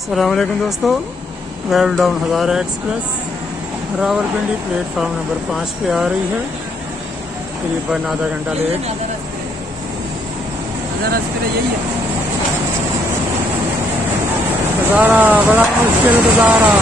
अस्सलामुअलैकुम दोस्तों, well down हज़ारा एक्सप्रेस Rawalpindi platform number 5 पे आ रही है। करीबन आधा घंटा लेट। हज़ारा बड़ा मुश्किल गुजारा।